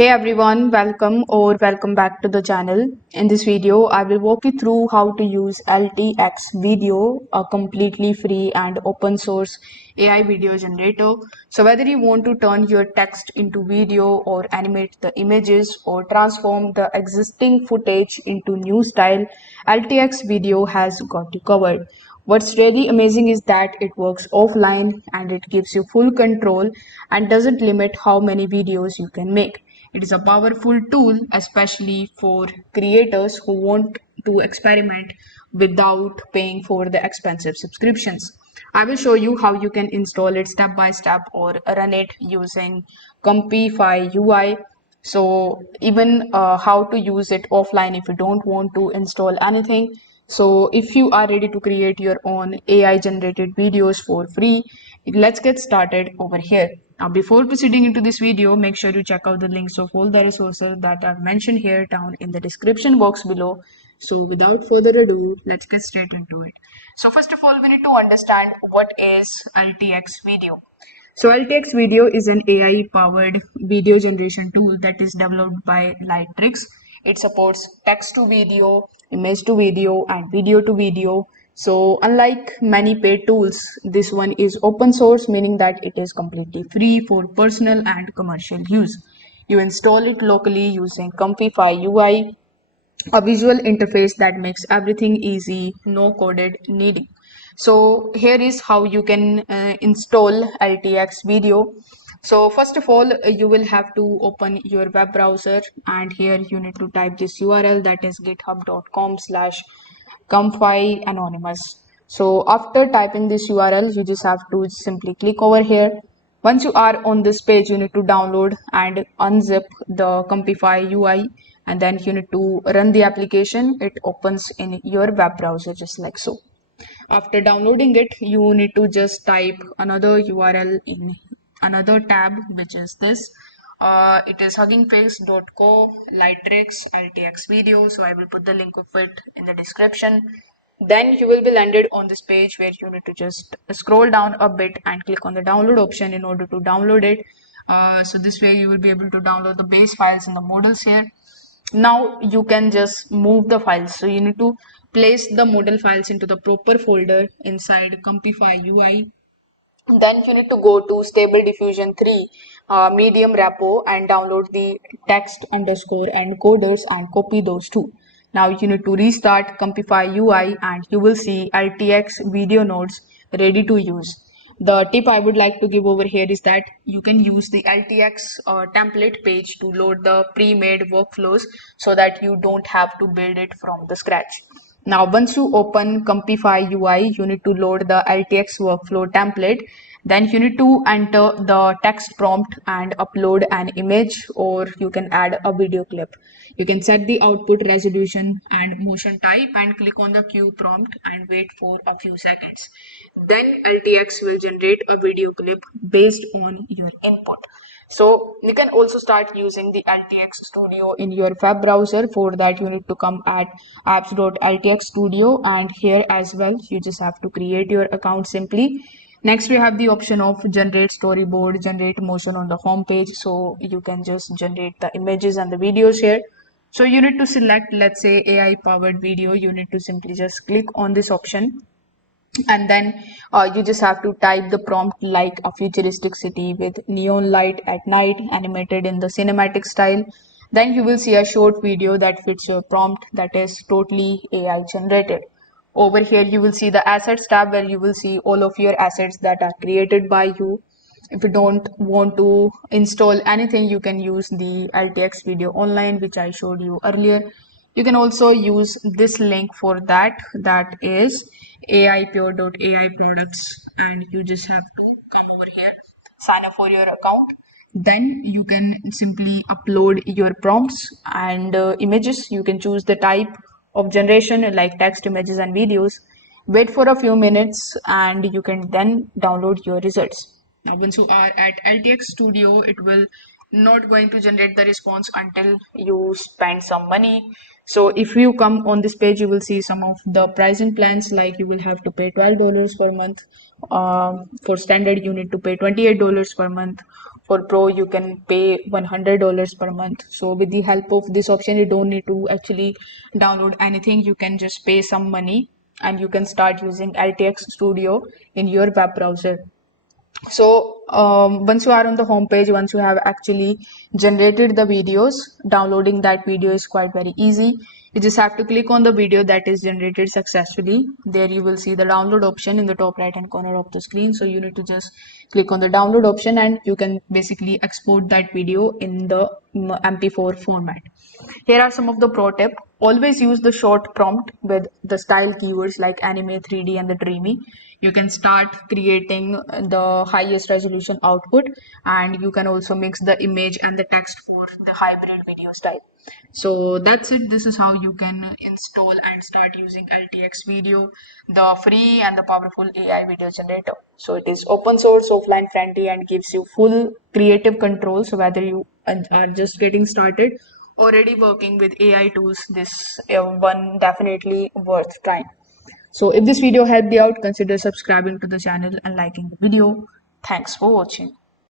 Hey everyone, welcome back to the channel. In this video, I will walk you through how to use LTX Video, a completely free and open source AI video generator. So whether you want to turn your text into video or animate the images or transform the existing footage into new style, LTX Video has got you covered. What's really amazing is that it works offline and it gives you full control and doesn't limit how many videos you can make. It is a powerful tool, especially for creators who want to experiment without paying for the expensive subscriptions. I will show you how you can install it step by step or run it using coff.ee UI. So even how to use it offline if you don't want to install anything. So if you are ready to create your own AI generated videos for free, let's get started over here. Now, before proceeding into this video, make sure you check out the links of all the resources that I've mentioned here down in the description box below. So without further ado, let's get straight into it. So first of all, we need to understand what is LTX video. So LTX Video is an AI powered video generation tool that is developed by LTX. It supports text to video, image to video, and video to video. So unlike many paid tools, this one is open source, meaning that it is completely free for personal and commercial use. You install it locally using coff.ee UI, a visual interface that makes everything easy, no coded needing. So here is how you can install LTX Video. So first of all, you will have to open your web browser, and here you need to type this URL, that is github.com/comfy anonymous. So after typing this URL, you just have to simply click over here. Once you are on this page, you need to download and unzip the coff.ee UI, and then you need to run the application. It opens in your web browser just like so. After downloading it, you need to just type another URL in another tab, which is this. It is huggingface.co lightrix LTX video. So I will put the link of it in the description. Then you will be landed on this page where you need to just scroll down a bit and click on the download option in order to download it. So this way you will be able to download the base files and the models here. Now you can just move the files. So you need to place the model files into the proper folder inside coff.ee UI. Then you need to go to Stable Diffusion 3 medium repo and download the text underscore encoders and copy those two. Now you need to restart coff.ee UI and you will see LTX video nodes ready to use. The tip I would like to give over here is that you can use the LTX template page to load the pre-made workflows so that you don't have to build it from the scratch. Now, once you open coff.ee UI, you need to load the LTX workflow template. Then you need to enter the text prompt and upload an image, or you can add a video clip. You can set the output resolution and motion type and click on the cue prompt and wait for a few seconds. Then LTX will generate a video clip based on your input. So you can also start using the LTX Studio in your web browser. For that, you need to come at apps.ltx studio, and here as well you just have to create your account simply. Next we have the option of generate storyboard, generate motion on the home page, so you can just generate the images and the videos here. So you need to select, let's say, AI powered video. You need to simply just click on this option, and then you just have to type the prompt like a futuristic city with neon light at night animated in the cinematic style. Then you will see a short video that fits your prompt, that is totally AI generated. Over here you will see the assets tab where you will see all of your assets that are created by you. If you don't want to install anything, you can use the LTX video online, which I showed you earlier. You can also use this link for that, that is aipure.ai products, and you just have to come over here, sign up for your account. Then you can simply upload your prompts and images. You can choose the type of generation like text, images, and videos. Wait for a few minutes and you can then download your results. Now, once you are at LTX Studio, it will not going to generate the response until you spend some money. So if you come on this page, you will see some of the pricing plans, like you will have to pay $12 per month. For standard, you need to pay $28 per month. For Pro, you can pay $100 per month. So with the help of this option, you don't need to actually download anything. You can just pay some money and you can start using LTX Studio in your web browser. So once you are on the home page, once you have actually generated the videos, downloading that video is quite very easy. You just have to click on the video that is generated successfully. There you will see the download option in the top right hand corner of the screen. So you need to just click on the download option and you can basically export that video in the MP4 format. Here are some of the pro tip. Always use the short prompt with the style keywords like anime, 3D and the dreamy. You can start creating the highest resolution output, and you can also mix the image and the text for the hybrid video style. So that's it. This is how you can install and start using LTX Video, the free and the powerful AI video generator. So it is open source, offline friendly, and gives you full creative control. So whether you are just getting started, already working with AI tools, this one definitely worth trying. So if this video helped you out, consider subscribing to the channel and liking the video. Thanks for watching.